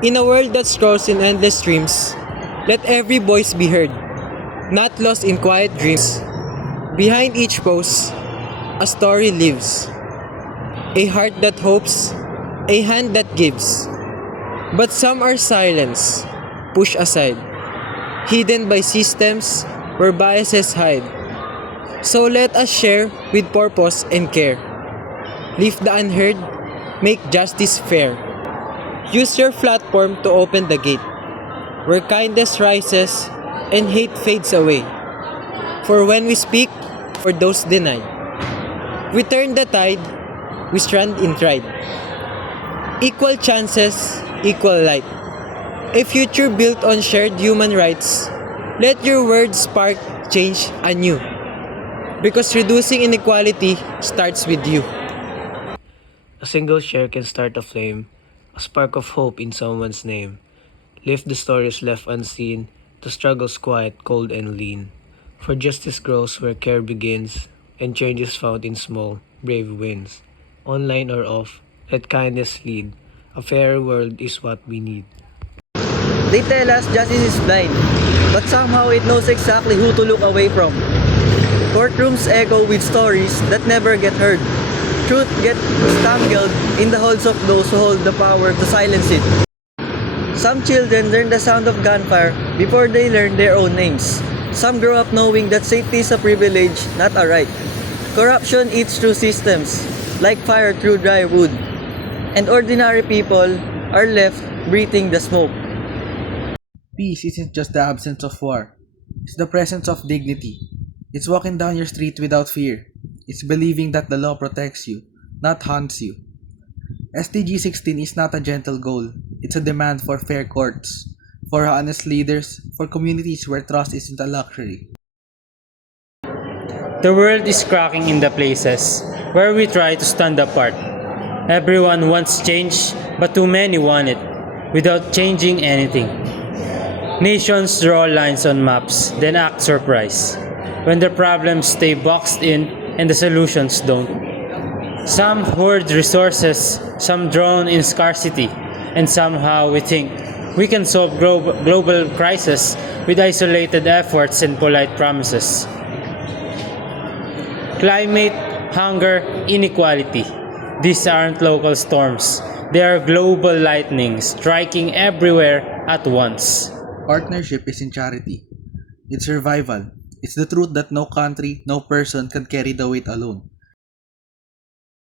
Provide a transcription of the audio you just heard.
In a world that scrolls in endless streams, let every voice be heard, not lost in quiet dreams. Behind each post, a story lives. A heart that hopes, a hand that gives. But some are silenced, pushed aside, hidden by systems where biases hide. So let us share with purpose and care. Lift the unheard, make justice fair. Use your platform to open the gate, where kindness rises and hate fades away. For when we speak for those denied, we turn the tide, we stand in pride. Equal chances, equal light. A future built on shared human rights. Let your words spark change anew. Because reducing inequality starts with you. A single share can start a flame, a spark of hope in someone's name. Lift the stories left unseen, the struggles quiet, cold and lean. For justice grows where care begins, and change is found in small, brave wins. Online or off, let kindness lead. A fairer world is what we need. They tell us justice is blind, but somehow it knows exactly who to look away from. Courtrooms echo with stories that never get heard. Truth gets tangled in the holds of those who hold the power to silence it. Some children learn the sound of gunfire before they learn their own names. Some grow up knowing that safety is a privilege, not a right. Corruption eats through systems, like fire through dry wood. And ordinary people are left breathing the smoke. Peace isn't just the absence of war. It's the presence of dignity. It's walking down your street without fear. It's believing that the law protects you, not haunts you. SDG 16 is not a gentle goal. It's a demand for fair courts, for honest leaders, for communities where trust isn't a luxury. The world is cracking in the places where we try to stand apart. Everyone wants change, but too many want it, without changing anything. Nations draw lines on maps, then act surprised, when the problems stay boxed in and the solutions don't. Some hoard resources, some drown in scarcity, and somehow we think we can solve global crisis with isolated efforts and polite promises. Climate, hunger, inequality. These aren't local storms. They are global lightning striking everywhere at once. Partnership isn't charity. It's survival. It's the truth that no country, no person can carry the weight alone.